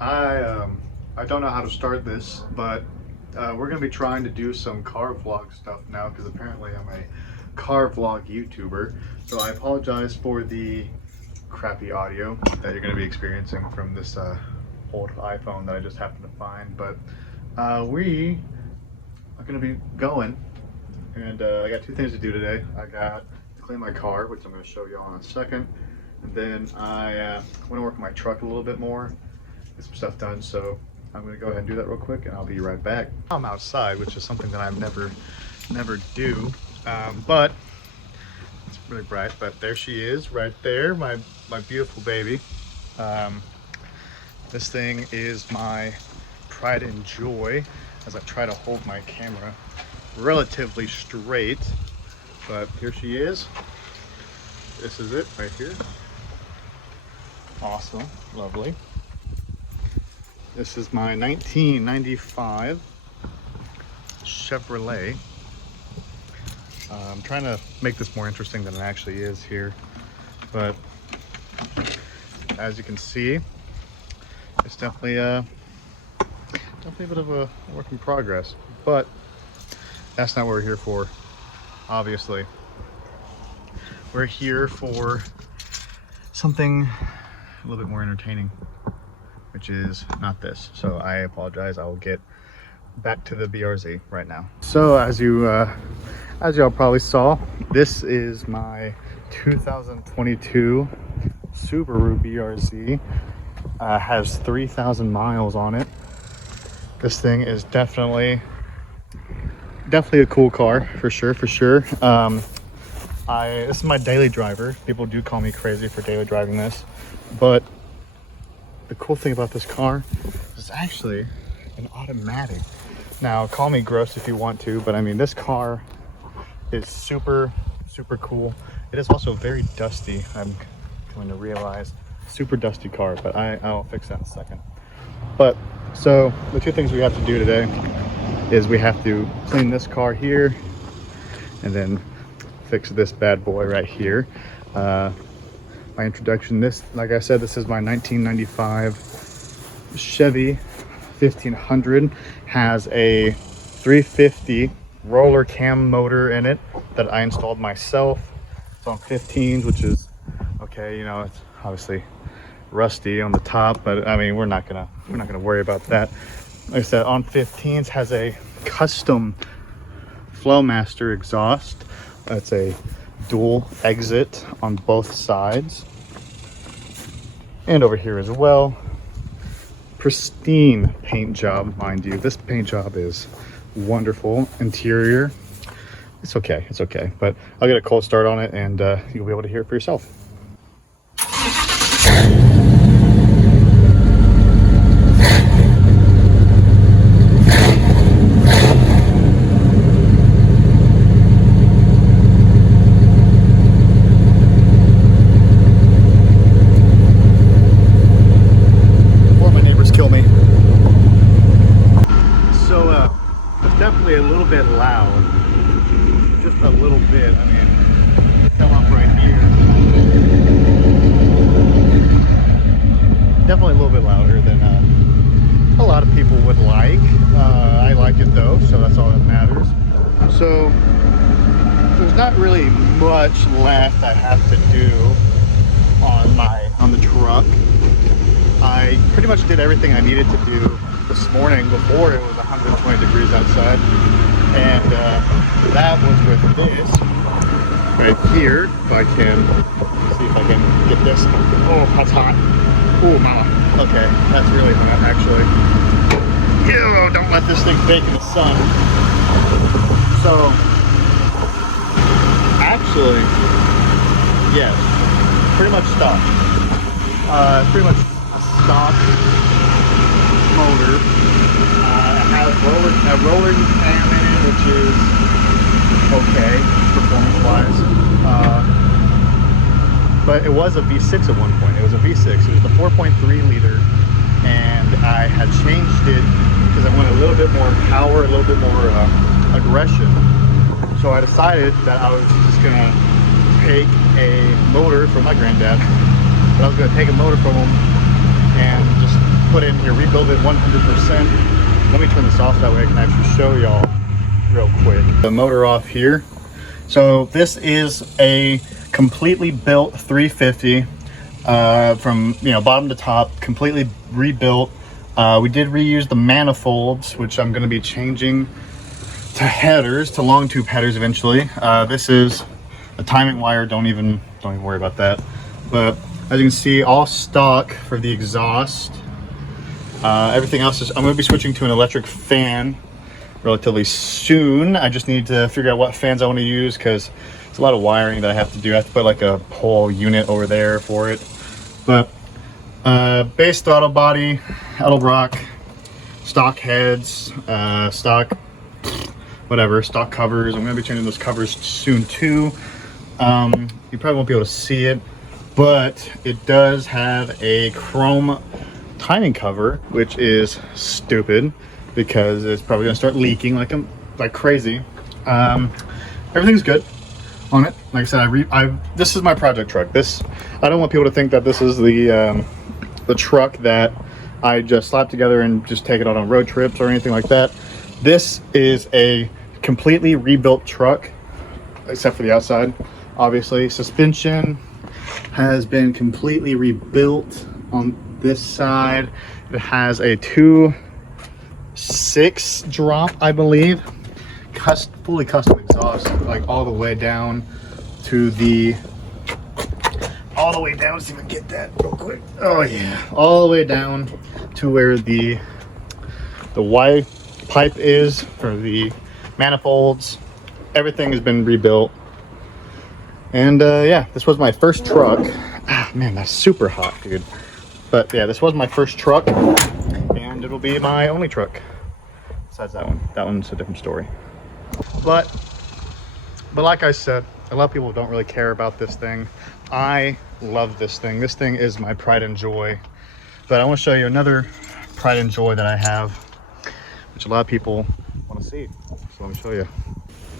I don't know how to start this, but we're gonna be trying to do some car vlog stuff now because apparently I'm a car vlog YouTuber. So I apologize for the crappy audio that you're gonna be experiencing from this old iPhone that I just happened to find. But we are gonna be going, and I got two things to do today. I got to clean my car, which I'm gonna show you all in a second. And then I want to work on my truck a little bit more, get some stuff done. So I'm going to go ahead and do that real quick, and I'll be right back. I'm outside, which is something that I never do. But it's really bright. But there she is, right there, my beautiful baby. This thing is my pride and joy as I try to hold my camera relatively straight. But here she is. This is it right here. Awesome, lovely. This is my 1995 Chevrolet. I'm trying to make this more interesting than it actually is here, but as you can see, it's definitely a bit of a work in progress. But that's not what we're here for. Obviously, we're here for something a little bit more entertaining, which is not this. So I apologize. I will get back to the BRZ right now. So as y'all probably saw, this is my 2022 Subaru BRZ. Has 3,000 miles on it. This thing is definitely a cool car for sure. This is my daily driver. People do call me crazy for daily driving this, but the cool thing about this car is actually an automatic. Now, call me gross if you want to, but I mean, this car is super cool. It is also very dusty. I'm coming to realize, super dusty car, but I'll fix that in a second. But so the two things we have to do today is we have to clean this car here and then fix this bad boy right here. My introduction, like I said, this is my 1995 Chevy 1500. Has a 350 roller cam motor in it that I installed myself. It's on 15s, which is okay. You know, it's obviously rusty on the top, but I mean, we're not gonna worry about that. Like I said, on 15s, has a custom Flowmaster exhaust. It's a dual exit on both sides, and over here as well. Pristine paint job, mind you. This paint job is wonderful. Interior, it's okay, but I'll get a cold start on it, and you'll be able to hear it for yourself. Definitely a little bit loud, just a little bit. I mean, come up right here, definitely a little bit louder than a lot of people would like. I like it though, so that's all that matters. So there's not really much left I have to do on the truck. I pretty much did everything I needed to do this morning before it was 120 degrees outside, and that was with this right here. If I can see if I can get this. Oh, that's hot. Oh, mama. Okay, that's really hot actually. Ew, don't let this thing bake in the sun. So actually, yes, pretty much stock. Pretty much a stock motor. It has a roller cam in it, which is okay performance-wise. But it was a V6 at one point. It was a V6. It was the 4.3 liter, and I had changed it because I wanted a little bit more power, a little bit more aggression. So I decided that I was just gonna take a motor from my granddad. But I was gonna take a motor from him and just put in here, rebuild it 100%. Let me turn this off, that way I can actually show y'all real quick. The motor off here. So this is a completely built 350 from bottom to top, completely rebuilt. We did reuse the manifolds, which I'm going to be changing to headers, to long tube headers eventually. This is a timing wire. Don't even worry about that. But as you can see, all stock for the exhaust. Everything else is, I'm going to be switching to an electric fan relatively soon. I just need to figure out what fans I want to use, because it's a lot of wiring that I have to do. I have to put like a whole unit over there for it. But base throttle body, Edelbrock, stock heads, stock whatever, stock covers. I'm going to be changing those covers soon too. You probably won't be able to see it, but it does have a chrome timing cover, which is stupid because it's probably going to start leaking like crazy. Everything's good on it. Like I said, this is my project truck. I don't want people to think that this is the truck that I just slapped together and just take it on road trips or anything like that. This is a completely rebuilt truck, except for the outside, obviously. Suspension has been completely rebuilt on this side. It has a 2.6 drop, I believe. Fully custom exhaust, like all the way down to the let's see if I can get that real quick. Oh yeah, all the way down to where the Y pipe is for the manifolds. Everything has been rebuilt. And yeah, this was my first truck. Ah, man, that's super hot, dude. But yeah, this was my first truck, and it'll be my only truck besides that one. That one's a different story. But like I said, a lot of people don't really care about this thing. I love this thing. This thing is my pride and joy. But I want to show you another pride and joy that I have, which a lot of people want to see. So let me show you.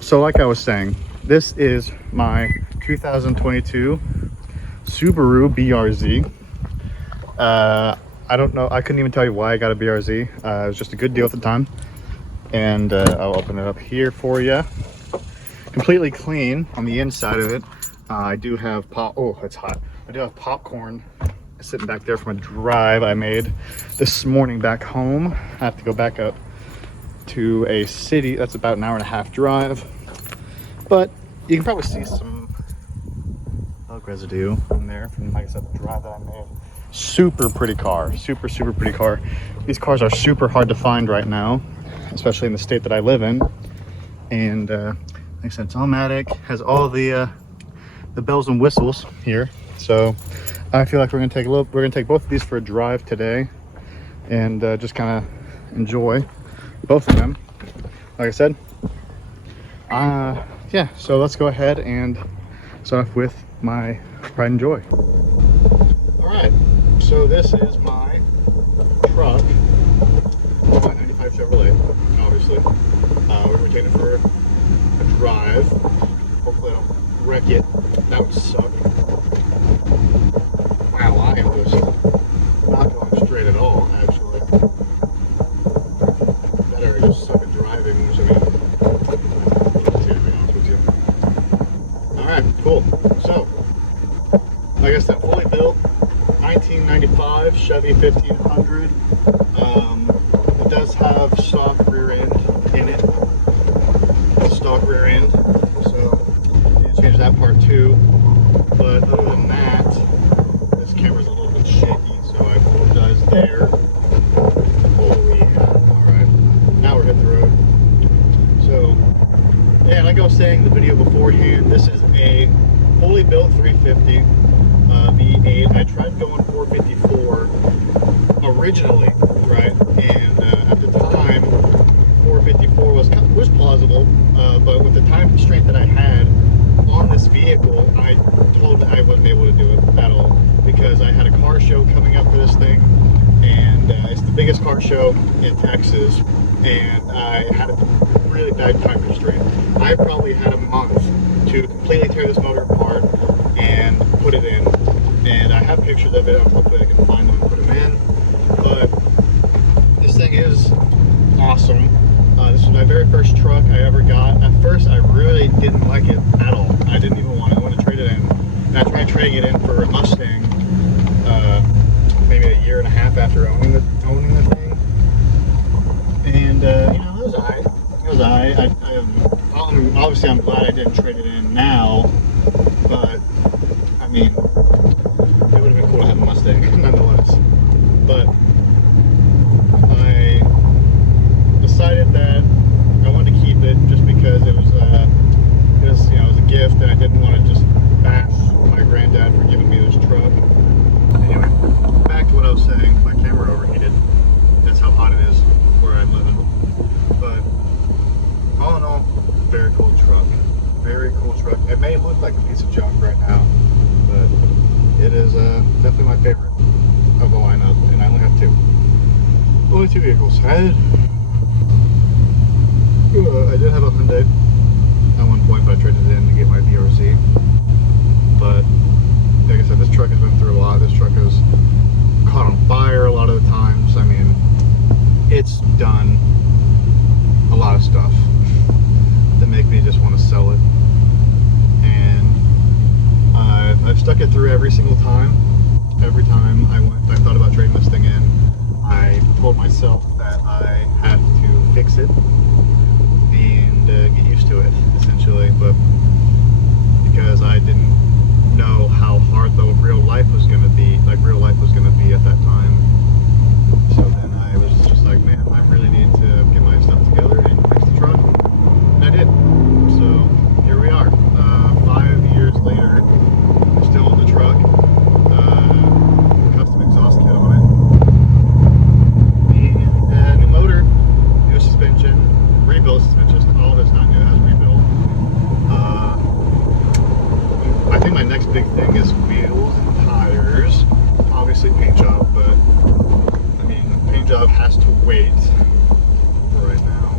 So like I was saying, this is my 2022 Subaru BRZ. I don't know, I couldn't even tell you why I got a BRZ. It was just a good deal at the time. And I'll open it up here for you. Completely clean on the inside of it. I do have oh, it's hot. I do have popcorn sitting back there from a drive I made this morning back home. I have to go back up to a city that's about an 1.5-hour drive. But you can probably see some milk residue in there from, like I said, the drive that I made. Super pretty car. Super pretty car. These cars are super hard to find right now, especially in the state that I live in. And like I said, it's automatic, has all the bells and whistles here. So I feel like we're gonna take both of these for a drive today, and just kind of enjoy both of them. Like I said, yeah. So let's go ahead and start off with my pride and joy. All right. So this is my truck, my 95 Chevrolet, obviously. We're going to take it for a drive. Hopefully I don't wreck it. That would suck. Wow, I am just not going straight at all, actually. Better just suck at driving, which I mean, to be honest with you. Alright, cool. So, like I said, fully built, 1995 Chevy 1500. It does have stock rear end in it. Stock rear end. So you need to change that part too. But other than that, this camera's a little bit shaky, so I apologize there. Holy hell. Alright. Now we're hitting the road. So yeah, like I was saying in the video beforehand, this is a fully built 350. V8. I tried going 454 originally, right? And at the time, 454 was plausible, but with the time constraint that I had on this vehicle, I wasn't able to do it at all, because I had a car show coming up for this thing, and it's the biggest car show in Texas, and I had a really bad time constraint. I probably had a month to completely tear this motor apart and put it in. And I have pictures of it. Hopefully I can find them and put them in. but this thing is awesome. This was my very first truck I ever got. At first, I really didn't like it at all. I didn't even want to trade it in. And I tried trading it in for a Mustang maybe a year and a half after owning the thing. And you know, it was alright. It was alright. Obviously, I'm glad I didn't trade it in now, but I mean, it would have been cool to have a Mustang nonetheless. But I decided that I wanted to keep it just because it was you know, it was a gift, and I didn't want to just bash my granddad for giving me this truck. Anyway, back to what I was saying. My camera overheated. That's how hot it is where I'm living. But all in all, very cool truck. Very cool truck. It may look like a piece of junk right now, but it is definitely my favorite of the lineup, and I only have two. Only two vehicles. I did have a Hyundai at one point, but I traded it in to get my VRZ. But like I said, this truck has been through a lot. This truck has caught on fire a lot of the times. I mean, it's done a lot of stuff that make me just want to sell it. And I've stuck it through every single time. Every time I thought about trading this thing in, I told myself that I had to fix it and get used to it, essentially. But because I didn't know how hard the real life was going to be, at that time. So then I was just like, man, I really need to get my stuff together and fix the truck. And I did. So here we are. 5 years later, we're still on the truck. Custom exhaust kit on it. And new motor, new suspension, rebuilt suspension. All of it's not new, it has rebuilt. I think my next big thing is wheels and tires. Obviously paint job, but I mean, paint job has to wait right now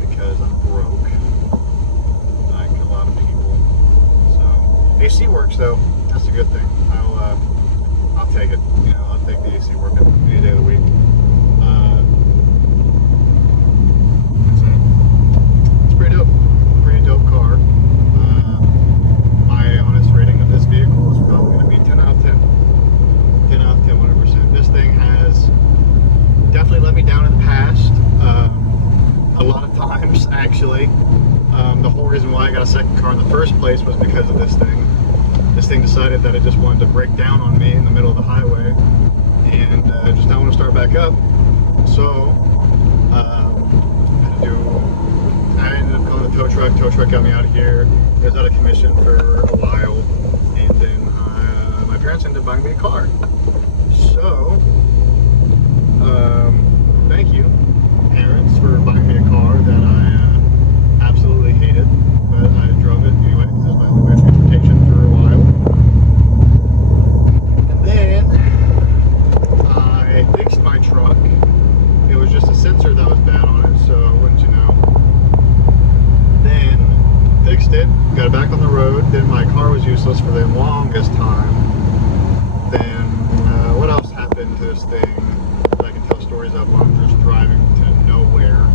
because I'm broke, like a lot of people. So AC works though. That's a good thing. I'll take it. You know, I'll take the AC working any day of the week. It's pretty dope. Pretty dope car. My honest rating of this vehicle is probably going to be 10 out of 10. 10 out of 10, 100%. This thing has definitely let me down in the past. A lot of times, actually. The whole reason why I got a second car in the first place was because of this thing. This thing decided that it just wanted to break down on me in the middle of the highway and just not want to start back up. So, I ended up calling the tow truck. Tow truck got me out of here. It was out of commission for a while, and then my parents ended up buying me a car. So, thank you, parents, for buying me a car that I absolutely hated, but I drove it anyway because it was my only way of transportation for a while. And then I fixed my truck. It was just a sensor that was bad on it, so wouldn't you know. Then fixed it, got it back on the road. Then my car was useless for the longest time. Then what else happened to this thing that I can tell stories of while I'm just driving to nowhere?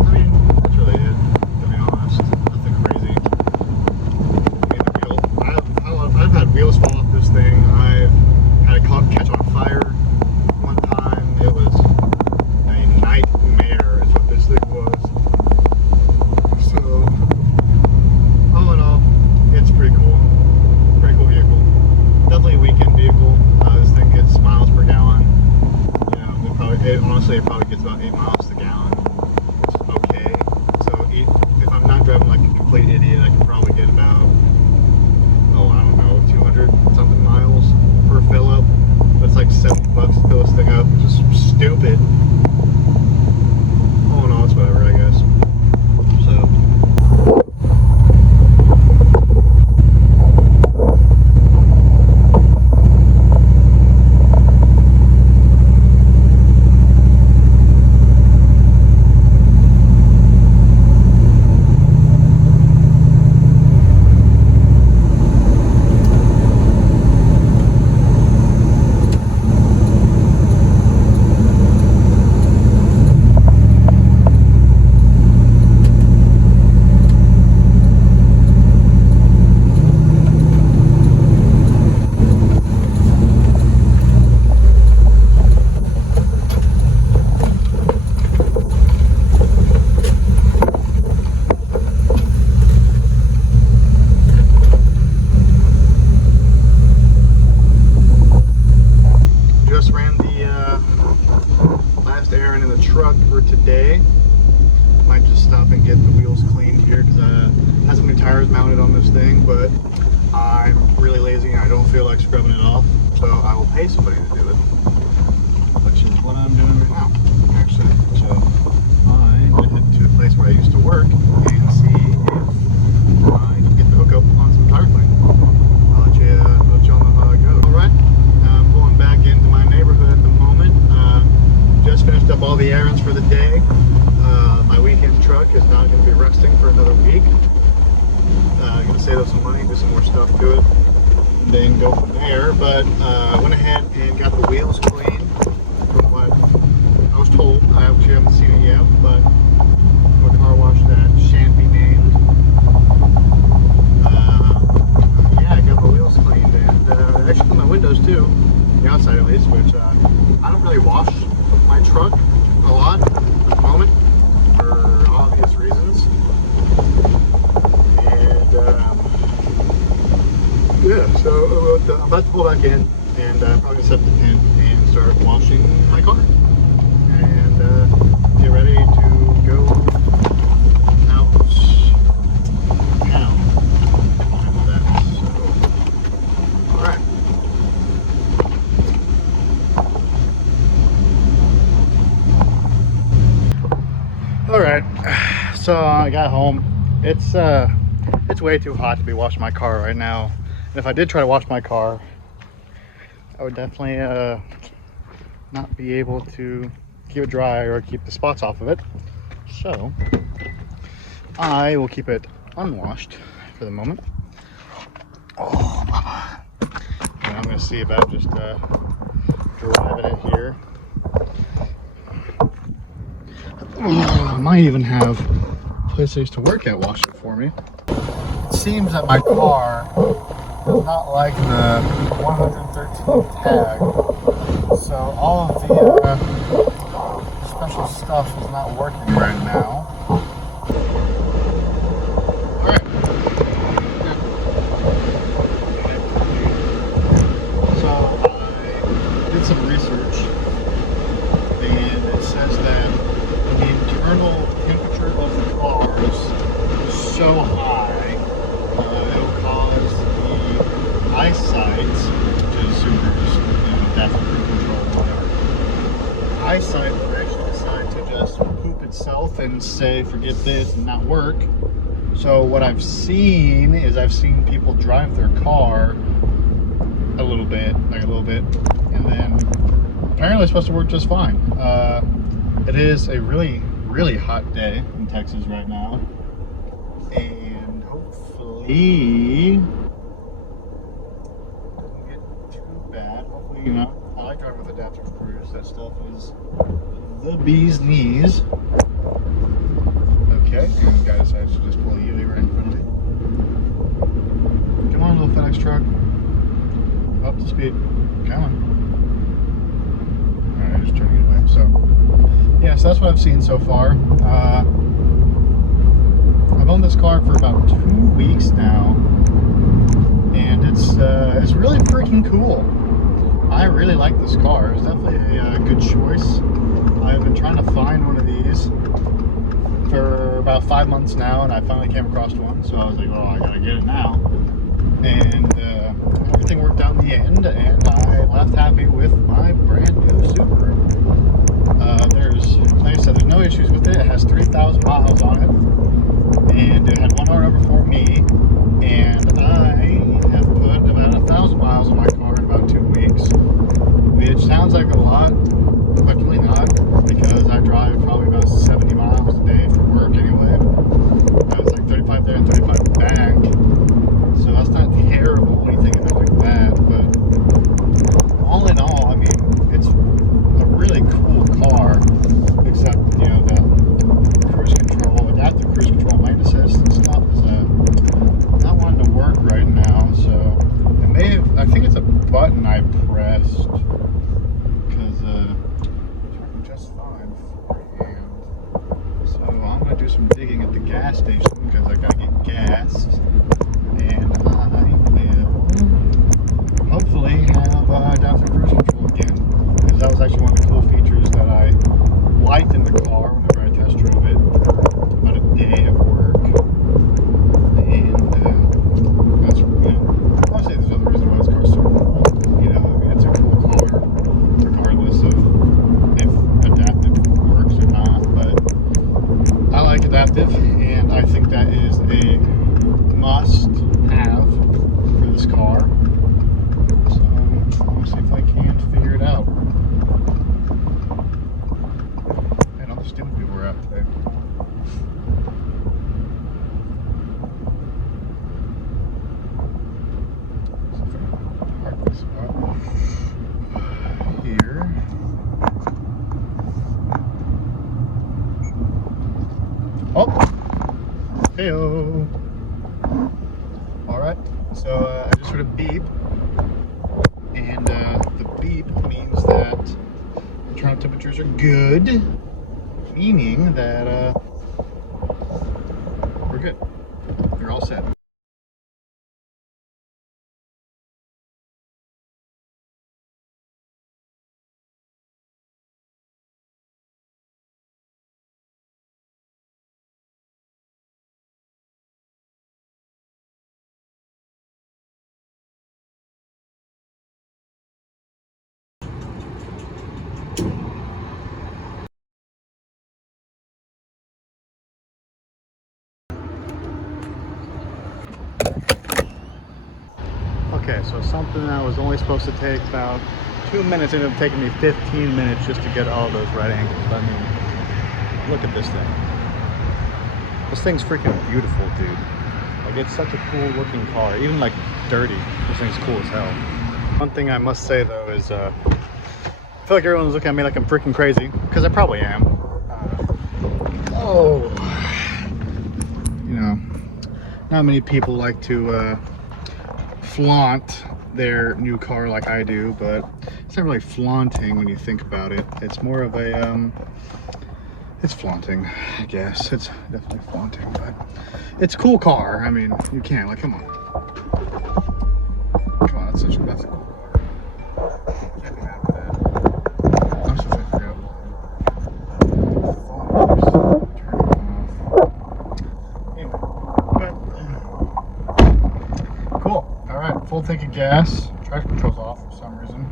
I mean, that's really it, to be honest. Nothing crazy. I mean, I've had wheels fall off this thing. I've had it catch on fire one time. It was a nightmare is what this thing was. So, all in all, it's pretty cool. Pretty cool vehicle. Definitely a weekend vehicle. This thing gets miles per gallon. You know, honestly, it probably gets about 8 miles to the gallon. Which is okay. So, if I'm not driving like a complete idiot, I can probably get about, I don't know, 200 something miles per fill up. That's like $7 to fill this thing up, which is stupid. All in all, it's whatever, I guess. So. pay somebody to do it, which is what I'm doing right now, actually. So I would head to a place where I used to work and see if I can get the hookup on some tire cleaning. I'll let y'all know how it goes. Alright, I'm going back into my neighborhood at the moment. Just finished up all the errands for the day. My weekend truck is not going to be resting for another week. I'm going to save up some money, do some more stuff to it, and then go from there. But I went ahead and got the wheels cleaned from what I was told. I actually haven't seen it yet, but a car wash that shan't be named. Yeah, I got my wheels cleaned, and actually my windows too, the outside at least, which I don't really wash my truck a lot at the moment for obvious reasons. And yeah, so I'm about to pull back in and probably set the pin and start washing my car and get ready to go out town and that. So, all right. All right, so I got home. It's way too hot to be washing my car right now. And if I did try to wash my car, I would definitely not be able to keep it dry or keep the spots off of it. So I will keep it unwashed for the moment. Oh, mama. And I'm gonna see about just driving it here. I might even have a place I used to work at wash it for me. It seems that my car does not like the 113 tag, so all of the special stuff is not working right now. Alright. So I did some research, and it says that the internal temperature of the car is so high, it'll cause the eyesight, which is Subaru's, adaptive cruise control, whatever. Eyesight will actually decide to just poop itself and say, forget this, and not work. So what I've seen is people drive their car a little bit, and then apparently it's supposed to work just fine. It is a really, really hot day in Texas right now, and hopefully it doesn't get too bad. Hopefully, I like driving with adaptive cruise. That stuff is the bee's knees. Okay, and the guy decides to just pull a Yui right in front of me. Come on, little FedEx truck. Up to speed. Come on. Alright, just turning it away. So, yeah, so that's what I've seen so far. I've owned this car for about 2 weeks now, and it's really freaking cool. I really like this car. It's definitely a good choice. I've been trying to find one of these for about 5 months now, and I finally came across one, so I was like, well, I gotta get it now. And everything worked out in the end, and I left happy with my brand new Subaru. Like I said, there's no issues with it. It has 3,000 miles on it, and it had one owner before me, and I have put about 1,000 miles on my car in about 2 weeks, which sounds like a lot, but really not, because I drive probably about 70 miles a day for work anyway. It's like 35 there and 35 back, so that's not terrible when you think of it like that. But all in all, I mean, it's a really cool car, except the cruise control, adaptive cruise control, lane assist and stuff is not wanting to work right now. So it may have, I think it's a button I pressed, because it's working just fine beforehand. So I'm gonna do some digging at the gas station because I gotta get gas, and I will hopefully have adaptive cruise control again, because that was actually one of the cool features that I liked in the car whenever I test drove it for about a day at work. And that's, I want to say there's other reason why this car's so cool. I mean, it's a cool tires are good, meaning that we're good. You're all set. Okay, so something that was only supposed to take about 2 minutes ended up taking me 15 minutes just to get all those right angles. I mean, look at this thing. This thing's freaking beautiful, dude. Like, it's such a cool looking car. Even like dirty, this thing's cool as hell. One thing I must say though is I feel like everyone's looking at me like I'm freaking crazy, because I probably am. You know, not many people like to flaunt their new car like I do, but it's not really flaunting when you think about it. It's more of a it's flaunting, I guess. It's definitely flaunting, but it's a cool car. I mean, you can't, like, come on, that's a cool car. Can't be mad with that. I'm just trying to figure out turn it off. Anyway, but cool. All right, full tank of gas. Traction control's off for some reason,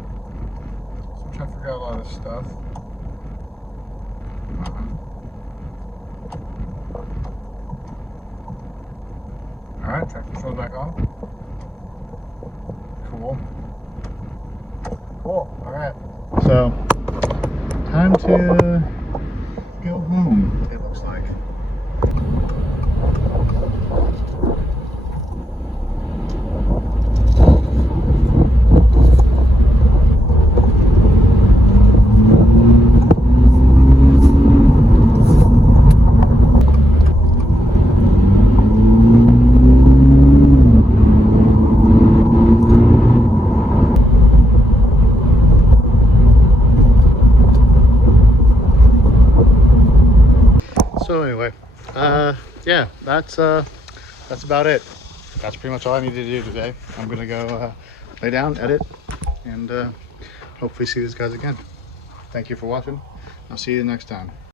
so I'm trying to figure out a lot of this stuff. All right, traction control's back on. Cool. All right. So, time to go home, it looks like. So anyway, yeah, that's about it. That's pretty much all I need to do today. I'm gonna go lay down, edit, and hopefully see these guys again. Thank you for watching. I'll see you next time.